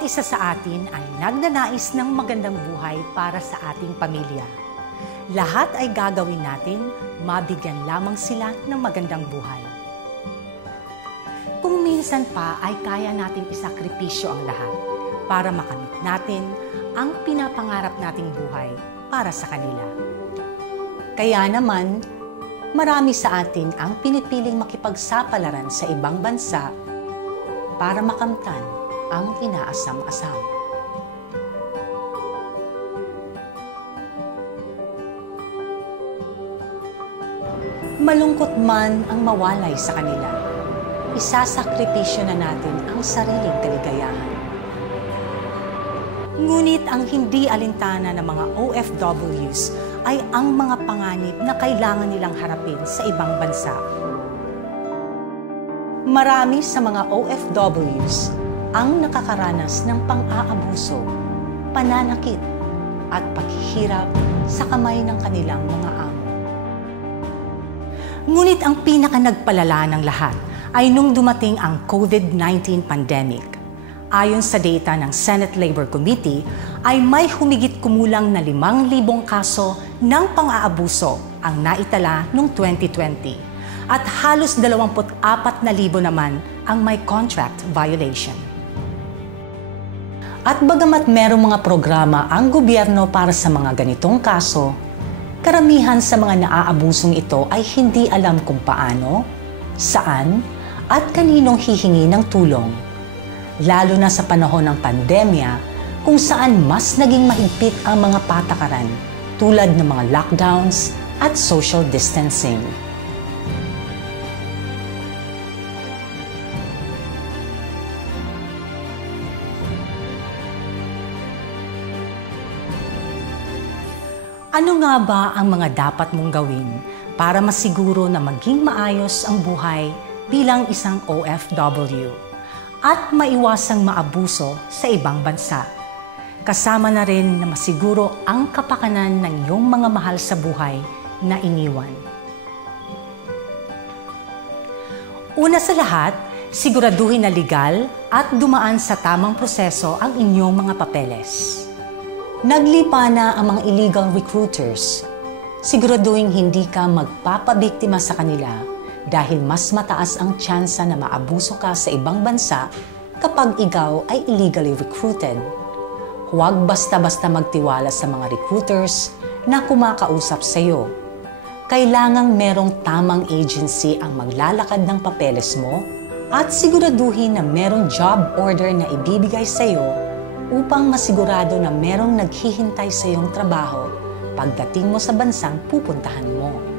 Bawat isa sa atin ay nagnanais ng magandang buhay para sa ating pamilya. Lahat ay gagawin natin, mabigyan lamang sila ng magandang buhay. Kung minsan pa ay kaya nating isakripisyo ang lahat para makamit natin ang pinapangarap nating buhay para sa kanila. Kaya naman, marami sa atin ang pinipiling makipagsapalaran sa ibang bansa para makamtan ang inaasam-asam. Malungkot man ang mawalay sa kanila, isasakripisyo na natin ang sariling kaligayahan. Ngunit ang hindi alintana ng mga OFWs ay ang mga panganib na kailangan nilang harapin sa ibang bansa. Marami sa mga OFWs ang nakakaranas ng pang-aabuso, pananakit at paghihirap sa kamay ng kanilang mga amo. Ngunit ang pinaka-nagpalala ng lahat ay nung dumating ang COVID-19 pandemic. Ayon sa data ng Senate Labor Committee, ay may humigit kumulang na 5,000 kaso ng pang-aabuso ang naitala noong 2020 at halos 24,000 naman ang may contract violation. At bagamat merong mga programa ang gobyerno para sa mga ganitong kaso, karamihan sa mga naaabusong ito ay hindi alam kung paano, saan, at kaninong hihingi ng tulong. Lalo na sa panahon ng pandemya, kung saan mas naging mahigpit ang mga patakaran tulad ng mga lockdowns at social distancing. Ano nga ba ang mga dapat mong gawin para masiguro na maging maayos ang buhay bilang isang OFW at maiwasang maabuso sa ibang bansa? Kasama na rin na masiguro ang kapakanan ng iyong mga mahal sa buhay na iniwan. Una sa lahat, siguraduhin na legal at dumaan sa tamang proseso ang inyong mga papeles. Naglipa na ang mga illegal recruiters. Siguraduhin hindi ka magpapabiktima sa kanila dahil mas mataas ang tsansa na maabuso ka sa ibang bansa kapag ikaw ay illegally recruited. Huwag basta-basta magtiwala sa mga recruiters na kumakausap sa iyo. Kailangang merong tamang agency ang maglalakad ng papeles mo at siguraduhin na merong job order na ibibigay sa iyo upang masigurado na merong naghihintay sa iyong trabaho pagdating mo sa bansang pupuntahan mo.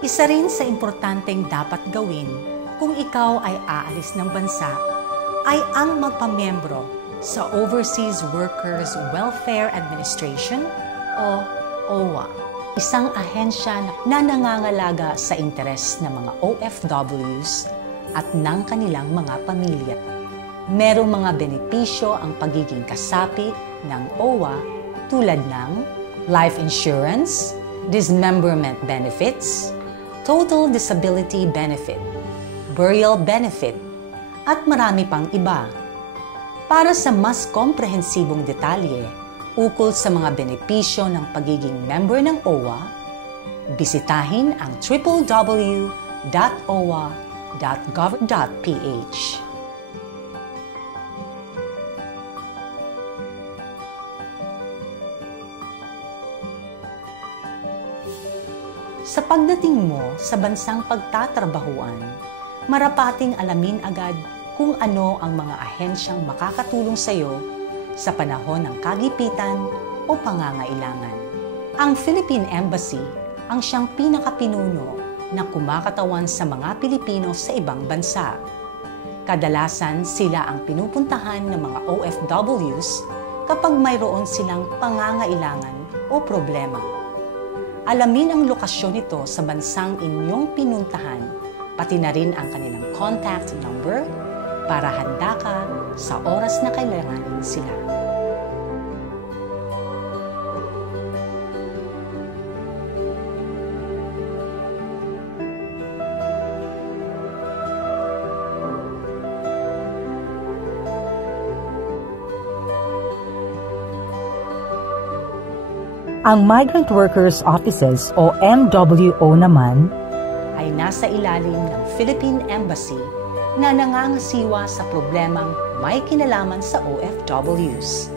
Isa rin sa importanteng dapat gawin kung ikaw ay aalis ng bansa ay ang magpamiyembro sa Overseas Workers Welfare Administration o OWA, isang ahensya na nangangalaga sa interes ng mga OFWs at ng kanilang mga pamilya. Merong mga benepisyo ang pagiging kasapi ng OWA tulad ng life insurance, dismemberment benefits, total disability benefit, burial benefit, at marami pang iba. Para sa mas komprehensibong detalye ukol sa mga benepisyo ng pagiging member ng OWA, bisitahin ang www.owa.gov.ph. Sa pagdating mo sa bansang pagtatrabahuan, marapating alamin agad kung ano ang mga ahensyang makakatulong sa iyo sa panahon ng kagipitan o pangangailangan. Ang Philippine Embassy ang siyang pinakapinuno na kumakatawan sa mga Pilipino sa ibang bansa. Kadalasan sila ang pinupuntahan ng mga OFWs kapag mayroon silang pangangailangan o problema. Alamin ang lokasyon nito sa bansang inyong pinuntahan, pati na rin ang kanilang contact number para handa ka sa oras na kailanganin sila. Ang Migrant Workers Offices o MWO naman ay nasa ilalim ng Philippine Embassy na nangangasiwa sa problemang may kinalaman sa OFWs.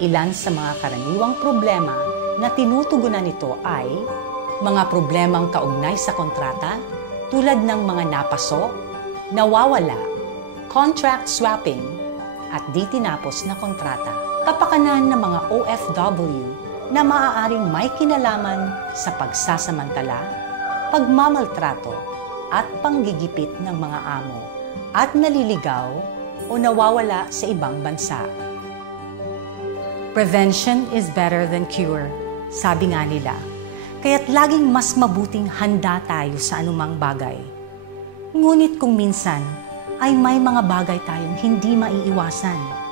Ilan sa mga karaniwang problema na tinutugunan nito ay mga problemang kaugnay sa kontrata tulad ng mga napaso, nawawala, contract swapping, at di tinapos na kontrata. Kapakanan ng mga OFW na maaaring may kinalaman sa pagsasamantala, pagmamaltrato, at panggigipit ng mga amo at naliligaw o nawawala sa ibang bansa. Prevention is better than cure, sabi nga nila. Kaya't laging mas mabuting handa tayo sa anumang bagay. Ngunit kung minsan ay may mga bagay tayong hindi maiiwasan.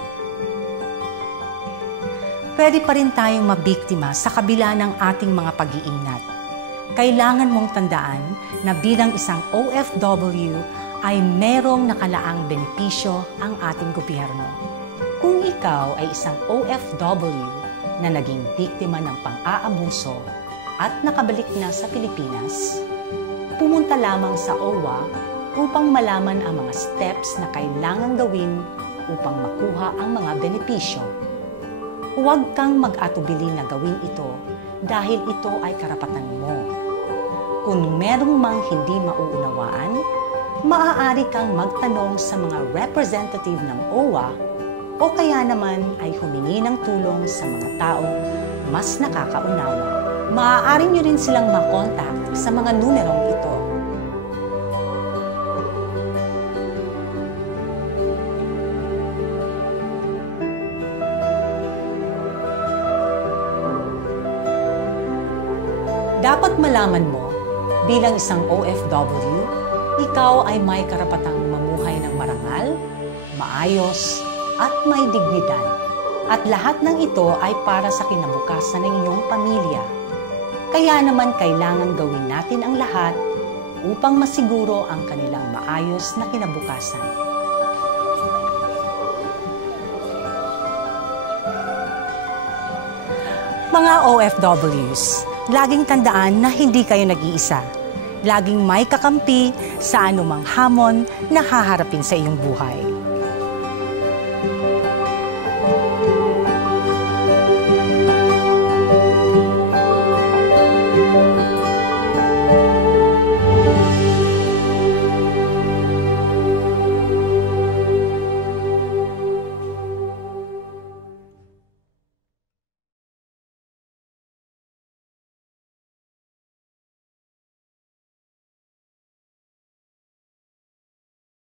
Pwede pa rin tayong mabiktima sa kabila ng ating mga pag-iingat. Kailangan mong tandaan na bilang isang OFW ay merong nakalaang benepisyo ang ating gobyerno. Kung ikaw ay isang OFW na naging biktima ng pang-aabuso at nakabalik na sa Pilipinas, pumunta lamang sa OWA upang malaman ang mga steps na kailangan gawin upang makuha ang mga benepisyo. Huwag kang mag-atubili na gawin ito dahil ito ay karapatan mo. Kung merong mang hindi mauunawaan, maaari kang magtanong sa mga representative ng OWA o kaya naman ay humingi ng tulong sa mga taong mas nakakaunawa. Maaari nyo rin silang makontak sa mga numerong ito. Dapat malaman mo, bilang isang OFW, ikaw ay may karapatang mamuhay ng marangal, maayos, at may dignidad. At lahat ng ito ay para sa kinabukasan ng iyong pamilya. Kaya naman kailangan gawin natin ang lahat upang masiguro ang kanilang maayos na kinabukasan. Mga OFWs, laging tandaan na hindi kayo nag-iisa. Laging may kakampi sa anumang hamon na haharapin sa iyong buhay.